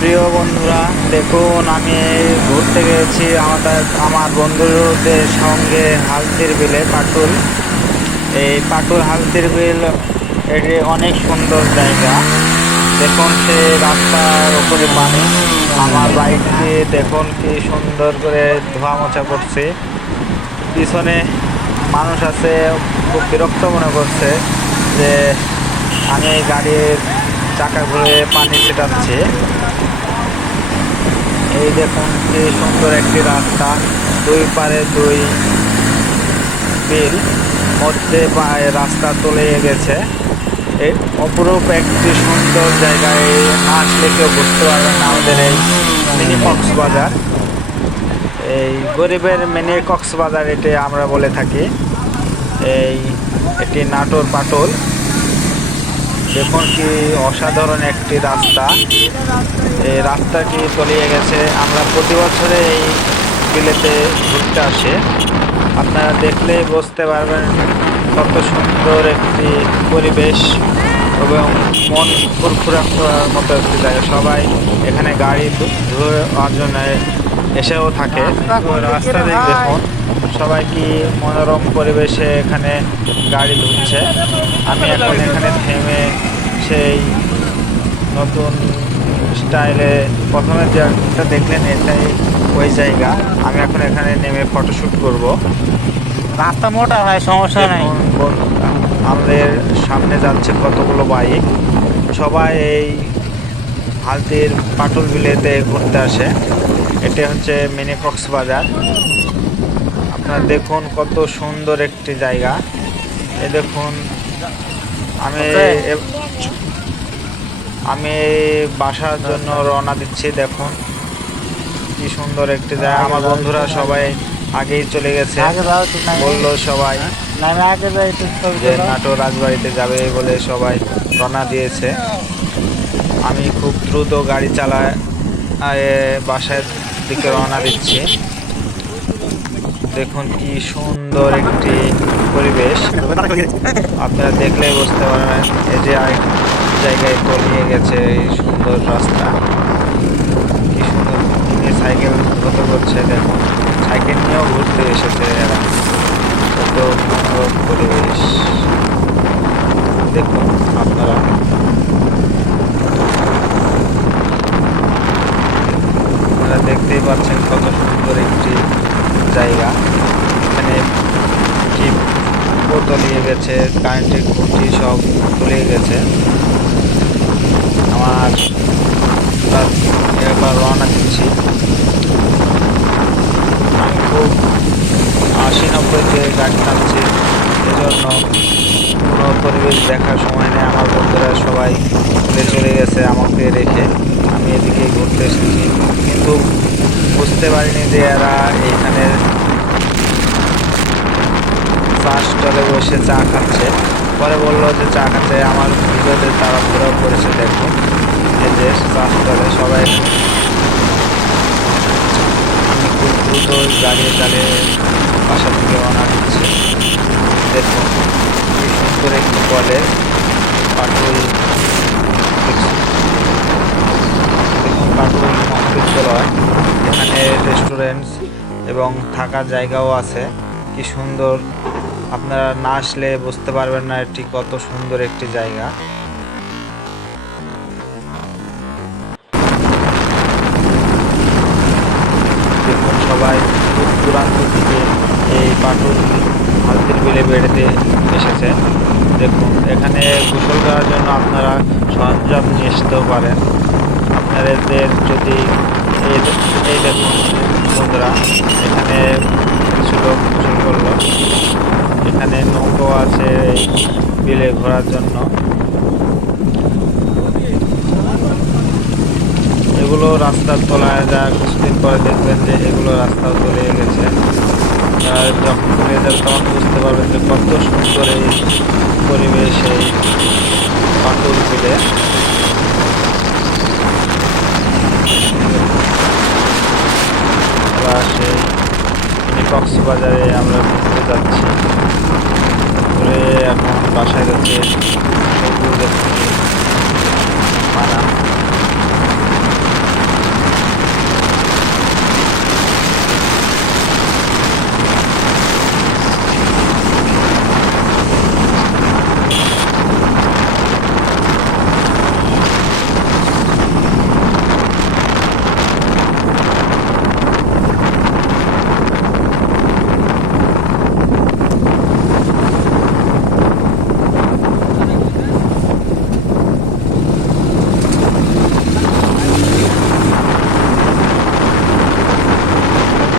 প্রিয় বন্ধুরা, দেখুন, আমি ঘুরতে গেছি আমাদের, আমার বন্ধুদের সঙ্গে হালদির বিলে, পাটুল। এই পাটুল হালদির বিল, এটি অনেক সুন্দর জায়গা। দেখুন, সে রাস্তার উপরে পানি। আমার বাইক দিয়ে দেখুন, কি সুন্দর করে ধোয়া মোছা করছে। পিছনে মানুষ আছে, খুব বিরক্ত মনে করছে যে, আমি গাড়ির চাকা ঘুরে পানি ছিটাচ্ছি। এই দেখুন কি সুন্দর একটি রাস্তা, দুই পারে দুই বিল, মধ্যে রাস্তা চলে গেছে। এই অপরূপ একটি সুন্দর জায়গায় আসলে কেউ বুঝতে পারবে না আমাদের এই মিনি কক্সবাজার। এই গরিবের মিনি কক্সবাজার এটি আমরা বলে থাকি। এই এটি নাটোর পাটল দেখুন কি অসাধারণ একটি রাস্তা। এই রাস্তাটি তলিয়ে গেছে। আমরা প্রতি বছরে এই বিলেতে ঘুরতে আসি। আপনারা দেখলে বুঝতে পারবেন কত সুন্দর একটি পরিবেশ এবং মন ফুরফুরা করার মতো একটি জায়গা। সবাই এখানে গাড়ি ধোয়ার জন্য এসেও থাকে। রাস্তা দেখুন। সবাই কি মনোরম পরিবেশে এখানে গাড়ি ধুচ্ছে। আমি এখন এখানে থেমে সেই নতুন স্টাইলে প্রথমে যেটা দেখলেন এটাই ওই জায়গা। আমি এখন এখানে নেমে ফটোশ্যুট করব। রাস্তা মোটা হয় সমস্যা নাই। আমাদের সামনে যাচ্ছে কতগুলো বাইক সবাই এই হালদির পাটুল বিলেতে ঘুরতে আসে। এটা হচ্ছে মিনি কক্সবাজার আপনারা দেখুন কত সুন্দর একটি জায়গা। এ দেখুন আমি আমি বাসার জন্য রওনা দিচ্ছি দেখুন। কি সুন্দর একটি জায়গা। আমার বন্ধুরা সবাই আগেই চলে গেছে। বলল সবাই না আমি আগে যাই একটু যে তোলো। নাটো রাজবাড়িতে যাবে বলে সবাই রওনা দিয়েছে। আমি খুব দ্রুত গাড়ি চালায় বাসার দিকে রওনা দিচ্ছি। দেখুন কি সুন্দর একটি পরিবেশ। আপনারা দেখলে বুঝতে পারবেন, এই যে আরেক জায়গায় তলিয়ে গেছে এই সুন্দর রাস্তা। কি সুন্দর সাইকেল কত করছে দেখুন। সাইকেল নিয়েও ঘুরতে এসেছে এরা কত মনোরম পরিবেশ দেখুন আপনারা আপনারা দেখতেই পাচ্ছেন কত সুন্দর একটি জায়গা। এখানে টিপ তলিয়ে গেছে, কারেন্টের খুঁটি সব তলিয়ে গেছে। আমার এবার রওনা দিচ্ছি। আমি খুব আশি নব্বইতে গাড়ি টানছি এজন্য কোনো পরিবেশ দেখার সময় নেই। আমার বন্ধুরা সবাই চলে গেছে আমাকে রেখে। আমি এদিকে ঘুরতে এসেছি। কিন্তু বুঝতে পারিনি যে এরা এইখানে চা স্টলে বসে চা খাচ্ছে। পরে বলল যে চা খাচ্ছে, আমার ভিডিওতে তারা ঘোরা করেছে দেখুন এই যে চা স্টলে সবাই। আমি খুব দ্রুত গাড়ি চালিয়ে বাসা থেকে রওনা দিচ্ছি। দেখুন কি সুন্দর একটি কলেজ পাটুল পাটুল মহাবিদ্যালয় এখানে রেস্টুরেন্ট এবং থাকার জায়গাও আছে। কি সুন্দর, আপনারা না আসলে বুঝতে পারবেন না এটি কত সুন্দর একটি জায়গা। দেখুন সবাই দূর দূরান্ত থেকে এই পাটুল হালদির বিলে বেড়াতে এসেছে। দেখুন, এখানে গোসল করার জন্য আপনারা সরঞ্জাম নিয়ে আসতেও পারেন। আপনাদের যদি এই দেখুন বন্ধুরা, এখানে কিছু লোক করল এখানে নৌকো আছে বিলে ঘোরার জন্য। এগুলো রাস্তার তলায় যা কিছুদিন পরে দেখবেন যে এগুলো রাস্তাও চলে গেছে। আর যখন চলে যাবে তখন বুঝতে পারবেন যে কত সুন্দর এই পরিবেশ এই পাকুর বিলে এবার সেই মিনি কক্সবাজারে আমরা ঘুরতে যাচ্ছি।